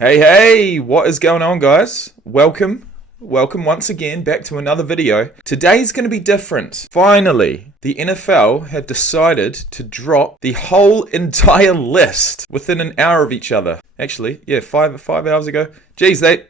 Hey, what is going on, guys? Welcome once again back to another video. Today's going to be different. Finally, the NFL have decided to drop the whole entire list within an hour of each other. Actually, yeah, five hours ago. Geez, they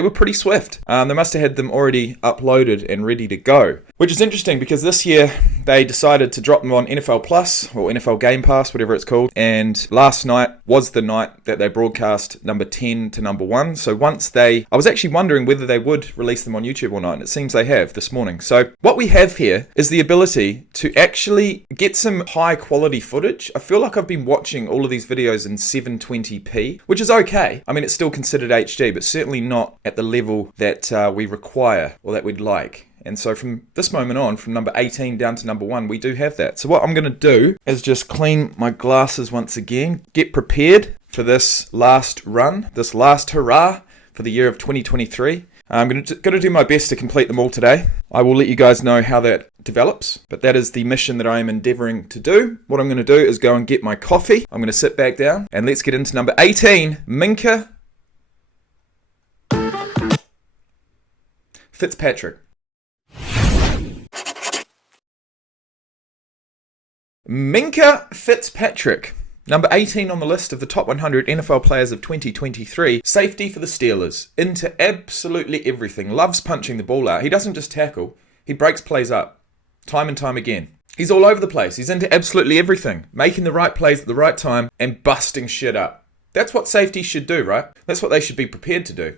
were pretty swift. They must have had them already uploaded and ready to go. Which is interesting because this year they decided to drop them on NFL Plus or NFL Game Pass, whatever it's called. And last night was the night that they broadcast number 10 to number 1. So I was actually wondering whether they would release them on YouTube or not. And it seems they have this morning. So what we have here is the ability to actually get some high quality footage. I feel like I've been watching all of these videos in 720p, which is okay. I mean, it's still considered HD, but certainly not at the level that we require or that we'd like. And so from this moment on, from number 18 down to number 1, we do have that. So what I'm going to do is just clean my glasses once again, get prepared for this last run, this last hurrah for the year of 2023. I'm going to do my best to complete them all today. I will let you guys know how that develops, but that is the mission that I am endeavoring to do. What I'm going to do is go and get my coffee. I'm going to sit back down and let's get into number 18, MINKAH Fitzpatrick. MINKAH Fitzpatrick, number 18 on the list of the top 100 NFL players of 2023. Safety for the Steelers, into absolutely everything, loves punching the ball out. He doesn't just tackle, he breaks plays up, time and time again. He's all over the place, he's into absolutely everything, making the right plays at the right time and busting shit up. That's what safety should do, right? That's what they should be prepared to do.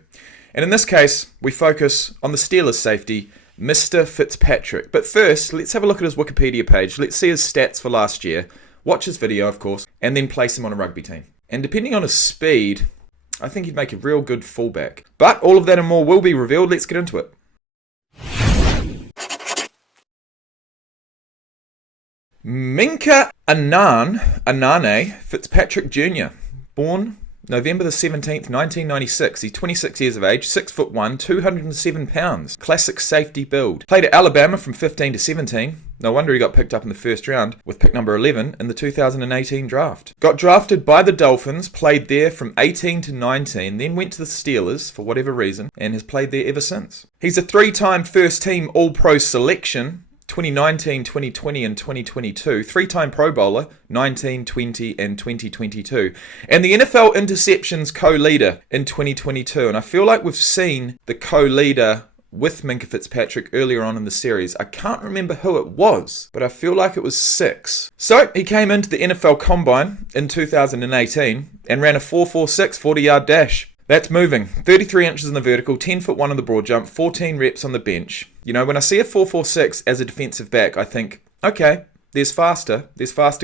And in this case, we focus on the Steelers safety, Mr. Fitzpatrick. But first, let's have a look at his Wikipedia page. Let's see his stats for last year. Watch his video, of course, and then place him on a rugby team. And depending on his speed, I think he'd make a real good fullback. But all of that and more will be revealed. Let's get into it. MINKAH Anane Fitzpatrick Jr., born November the 17th, 1996. He's 26 years of age, 6'1", 207 pounds. Classic safety build. Played at Alabama from 15 to 17. No wonder he got picked up in the first round with pick number 11 in the 2018 draft. Got drafted by the Dolphins, played there from 18 to 19, then went to the Steelers for whatever reason, and has played there ever since. He's a 3-time first team All-Pro selection. 2019, 2020 and 2022, 3-time Pro Bowler, 19, 20 and 2022, and the NFL interceptions co-leader in 2022. And I feel like we've seen the co-leader with MINKAH Fitzpatrick earlier on in the series. I can't remember who it was, but I feel like it was 6. So he came into the NFL Combine in 2018 and ran a 4.46 40-yard dash. That's moving. 33 inches in the vertical, 10'1" on the broad jump, 14 reps on the bench. You know, when I see a 4.46 as a defensive back, I think, okay, there's faster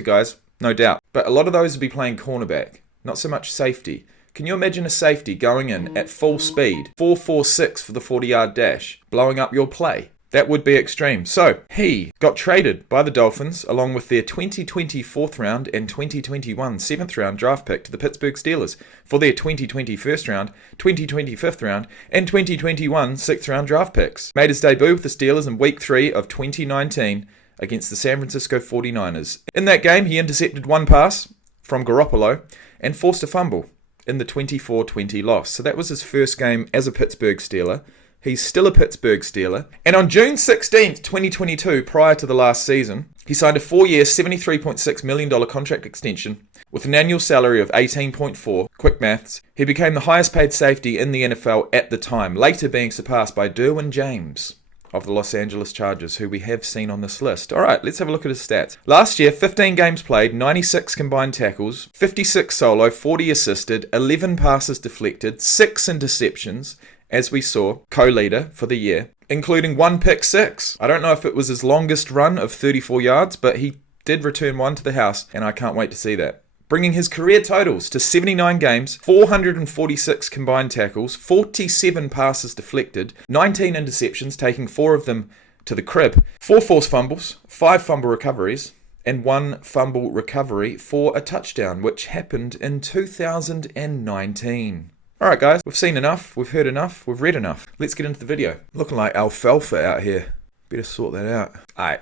guys, no doubt. But a lot of those would be playing cornerback, not so much safety. Can you imagine a safety going in at full speed, 4.46 for the 40-yard dash, blowing up your play? That would be extreme. So, he got traded by the Dolphins along with their 2020 4th round and 2021 7th round draft pick to the Pittsburgh Steelers for their 2020 1st round, 2020 5th round, and 2021 6th round draft picks. Made his debut with the Steelers in Week 3 of 2019 against the San Francisco 49ers. In that game, he intercepted 1 pass from Garoppolo and forced a fumble in the 24-20 loss. So that was his first game as a Pittsburgh Steeler. He's still a Pittsburgh Steeler. And on June 16th, 2022, prior to the last season, he signed a 4-year, $73.6 million contract extension with an annual salary of $18.4. Quick maths. He became the highest paid safety in the NFL at the time, later being surpassed by Derwin James of the Los Angeles Chargers, who we have seen on this list. All right, let's have a look at his stats. Last year, 15 games played, 96 combined tackles, 56 solo, 40 assisted, 11 passes deflected, 6 interceptions, as we saw, co-leader for the year, including 1 pick 6. I don't know if it was his longest run of 34 yards, but he did return 1 to the house, and I can't wait to see that. Bringing his career totals to 79 games, 446 combined tackles, 47 passes deflected, 19 interceptions, taking 4 of them to the crib, 4 forced fumbles, 5 fumble recoveries, and 1 fumble recovery for a touchdown, which happened in 2019. Alright guys, we've seen enough, we've heard enough, we've read enough. Let's get into the video. Looking like alfalfa out here. Better sort that out. Alright.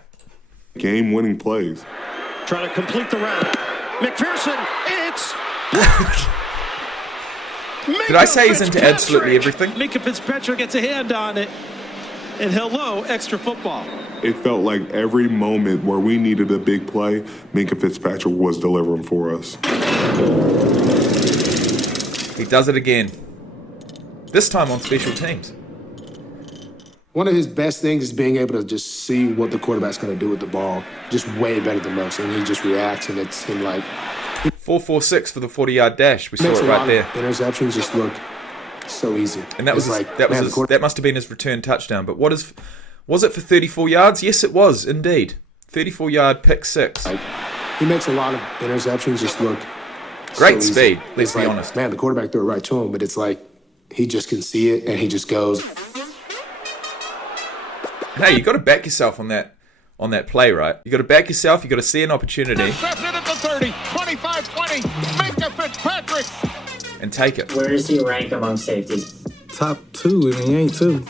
Game-winning plays. Trying to complete the round. McPherson, it's Did I say he's into absolutely everything? MINKAH Fitzpatrick gets a hand on it. And hello, extra football. It felt like every moment where we needed a big play, MINKAH Fitzpatrick was delivering for us. He does it again. This time on special teams. One of his best things is being able to just see what the quarterback's going to do with the ball, just way better than most, and he just reacts, and it's him like 4.46 for the 40-yard dash. We saw makes it a right lot there. of interceptions just look so easy. And that was It's that must have been his return touchdown. But was it for 34 yards? Yes, it was indeed. 34-yard pick six. He makes a lot of interceptions just look Great so speed. easy. Let's It's be like, honest. Man, the quarterback threw it right to him, but it's like he just can see it and he just goes. Hey, you got to back yourself on that play, right? You got to back yourself. You got to see an opportunity Intercepted at the 30, 25-20, MINKAH Fitzpatrick. and take it. Where does he rank among safeties? Top 2, and he ain't 2.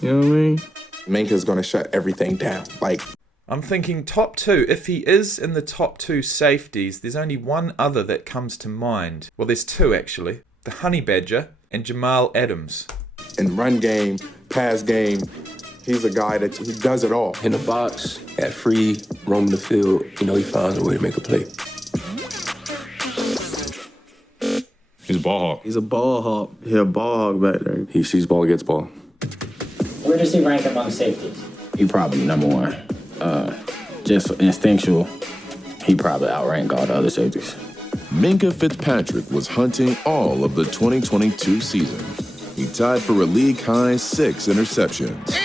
You know what I mean? MINKAH's going to shut everything down. I'm thinking top 2. If he is in the top 2 safeties, there's only one other that comes to mind. Well, there's 2 actually. The Honey Badger and Jamal Adams. in run game, pass game, he's a guy that he does it all. In the box, at free, roaming the field, he finds a way to make a play. He's a ball hawk. He's a ball hawk. He a ball hawk back there. He sees ball, gets ball. Where does he rank among safeties? He probably number one. Just instinctual, he probably outrank all the other safeties. MINKAH Fitzpatrick was hunting all of the 2022 season. He tied for a league-high 6 interceptions.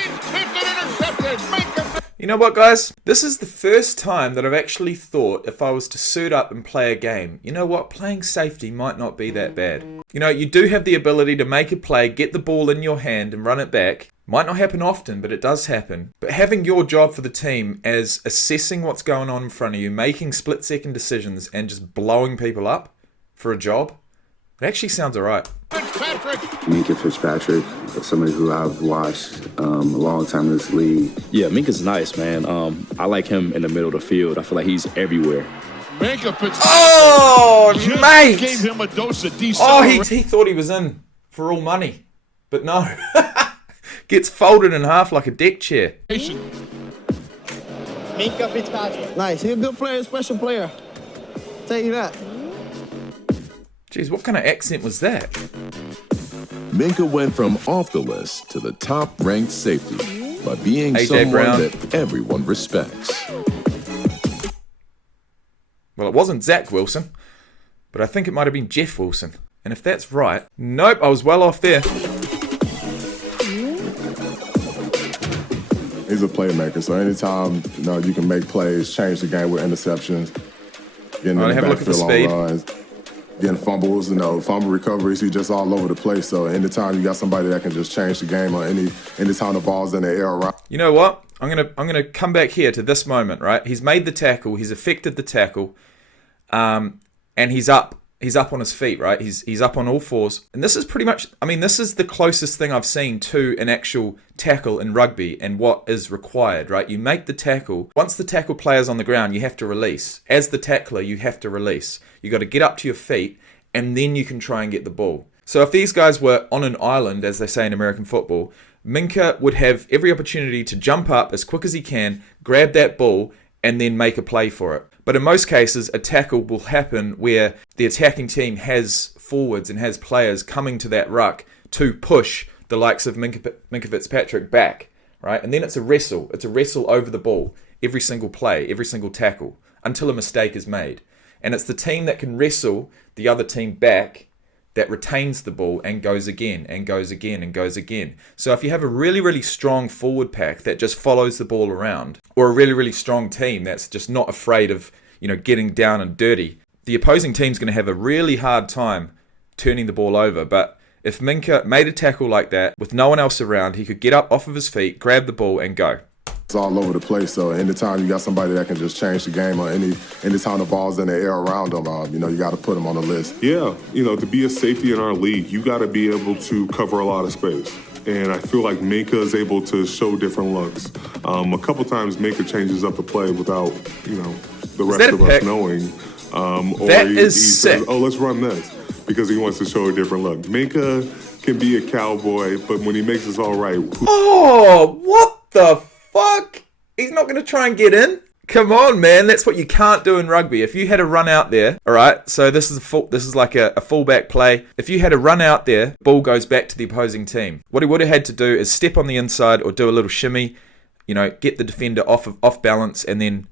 You know what, guys? This is the first time that I've actually thought if I was to suit up and play a game, you know what? Playing safety might not be that bad. You do have the ability to make a play, get the ball in your hand and run it back. Might not happen often, but it does happen. But having your job for the team as assessing what's going on in front of you, making split-second decisions, and just blowing people up for a job, it actually sounds alright. MINKAH Fitzpatrick, somebody who I've watched a long time in this league. Yeah, MINKAH's nice, man. I like him in the middle of the field. I feel like he's everywhere. MINKAH Fitzpatrick. Oh, mate! Gave him a dose of he thought he was in for all money, but no. Gets folded in half like a deck chair. MINKAH Fitzpatrick. Nice. He's a good player, special player. Tell you that. Jeez, what kind of accent was that? MINKAH went from off the list to the top-ranked safety by being AJ someone Brown. that everyone respects. Well, it wasn't Zach Wilson, but I think it might have been Jeff Wilson. And if that's right, nope, I was well off there. He's a playmaker, so anytime you can make plays, change the game with interceptions, getting in the have a look at the backfield speed. on runs, getting fumbles, fumble recoveries. He's just all over the place. So anytime you got somebody that can just change the game on anytime the ball's in the air around. You know what? I'm gonna come back here to this moment, right? He's made the tackle, he's effected the tackle, and he's up. He's up on his feet, right? He's up on all fours. And this is pretty much, this is the closest thing I've seen to an actual tackle in rugby and what is required, right? You make the tackle. Once the tackle player's on the ground, you have to release. As the tackler, you have to release. You got to get up to your feet, and then you can try and get the ball. So if these guys were on an island, as they say in American football, MINKAH would have every opportunity to jump up as quick as he can, grab that ball, and then make a play for it. But in most cases, a tackle will happen where the attacking team has forwards and has players coming to that ruck to push the likes of MINKAH Fitzpatrick back, right? And then it's a wrestle. It's a wrestle over the ball every single play, every single tackle, until a mistake is made. And it's the team that can wrestle the other team back that retains the ball and goes again and goes again and goes again. So if you have a really, really strong forward pack that just follows the ball around, or a really, really strong team that's just not afraid of, getting down and dirty, the opposing team's going to have a really hard time turning the ball over. But if MINKAH made a tackle like that with no one else around, he could get up off of his feet, grab the ball and go. It's all over the place. So anytime you got somebody that can just change the game on anytime the ball's in the air around them, you got to put them on the list. Yeah, to be a safety in our league, you got to be able to cover a lot of space. And I feel like MINKAH is able to show different looks. A couple times MINKAH changes up the play without, the rest of us knowing. That is sick. Says, oh, let's run this. because he wants to show a different look. Minkah can be a cowboy, but when he makes us all right. Oh, what the fuck? He's not going to try and get in? Come on, man. That's what you can't do in rugby. If you had a run out there, all right, so this is like a fullback play. If you had a run out there, ball goes back to the opposing team. What he would have had to do is step on the inside or do a little shimmy, get the defender off balance and then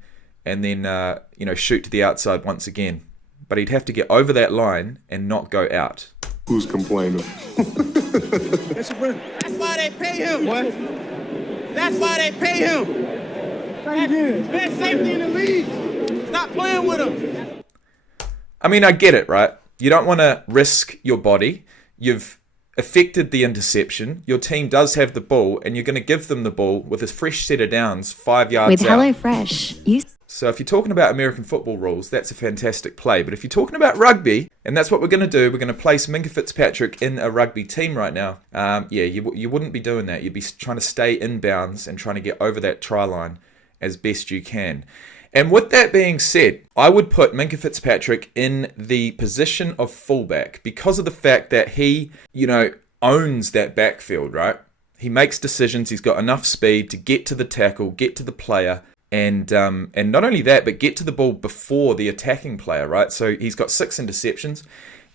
shoot to the outside once again. But he'd have to get over that line and not go out. Who's complaining? That's why they pay him. What? That's why they pay him. Best safety in the league. Stop playing with him. I mean, I get it, right? You don't want to risk your body. You've affected the interception. Your team does have the ball, and you're going to give them the ball with a fresh set of downs 5 yards with out. HelloFresh, So if you're talking about American football rules, that's a fantastic play. But if you're talking about rugby, and that's what we're going to do, we're going to place MINKAH Fitzpatrick in a rugby team right now. You wouldn't be doing that. You'd be trying to stay in bounds and trying to get over that try line as best you can. And with that being said, I would put MINKAH Fitzpatrick in the position of fullback because of the fact that he, owns that backfield, right? He makes decisions. He's got enough speed to get to the tackle, get to the player, and not only that, but get to the ball before the attacking player, right? So he's got 6 interceptions.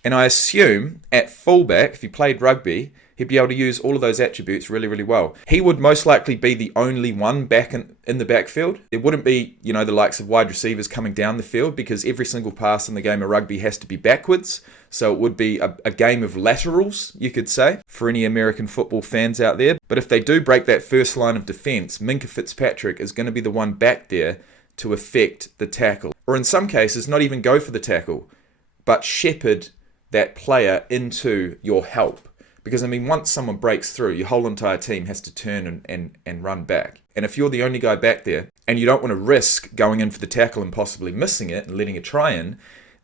And I assume at fullback, if he played rugby, he'd be able to use all of those attributes really, really well. He would most likely be the only one back in the backfield. There wouldn't be, the likes of wide receivers coming down the field because every single pass in the game of rugby has to be backwards. So it would be a game of laterals, you could say, for any American football fans out there. But if they do break that first line of defense, MINKAH Fitzpatrick is going to be the one back there to affect the tackle. Or in some cases, not even go for the tackle, but shepherd that player into your help. Because, once someone breaks through, your whole entire team has to turn and run back. And if you're the only guy back there, and you don't want to risk going in for the tackle and possibly missing it and letting a try in,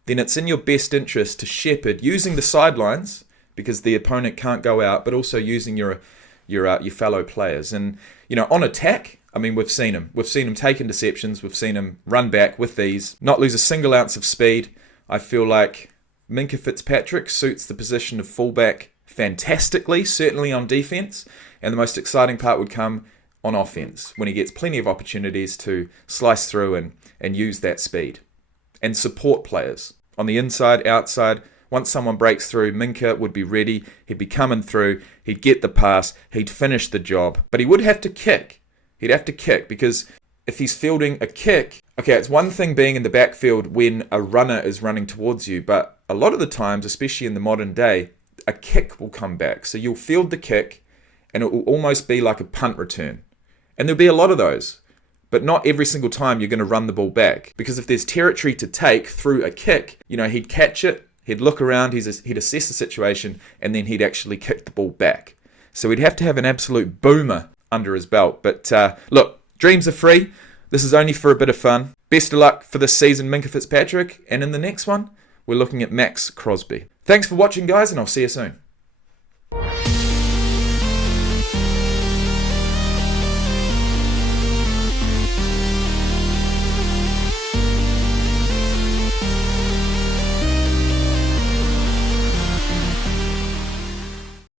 then it's in your best interest to shepherd using the sidelines, because the opponent can't go out, but also using your fellow players. And, on attack, we've seen him. We've seen him take interceptions. We've seen him run back with these, not lose a single ounce of speed. I feel like MINKAH Fitzpatrick suits the position of fullback fantastically, certainly on defense, and the most exciting part would come on offense when he gets plenty of opportunities to slice through and use that speed and support players on the inside, outside. Once someone breaks through, MINKAH would be ready. He'd be coming through. He'd get the pass. He'd finish the job. But he would have to kick. He'd have to kick because if he's fielding a kick, okay, it's one thing being in the backfield when a runner is running towards you, but a lot of the times, especially in the modern day, a kick will come back. So you'll field the kick and it will almost be like a punt return. And there'll be a lot of those. But not every single time you're going to run the ball back. Because if there's territory to take through a kick, he'd catch it, he'd look around, he'd assess the situation, and then he'd actually kick the ball back. So he'd have to have an absolute boomer under his belt. But look, dreams are free. This is only for a bit of fun. Best of luck for this season, MINKAH Fitzpatrick. And in the next one, we're looking at Max Crosby. Thanks for watching, guys, and I'll see you soon.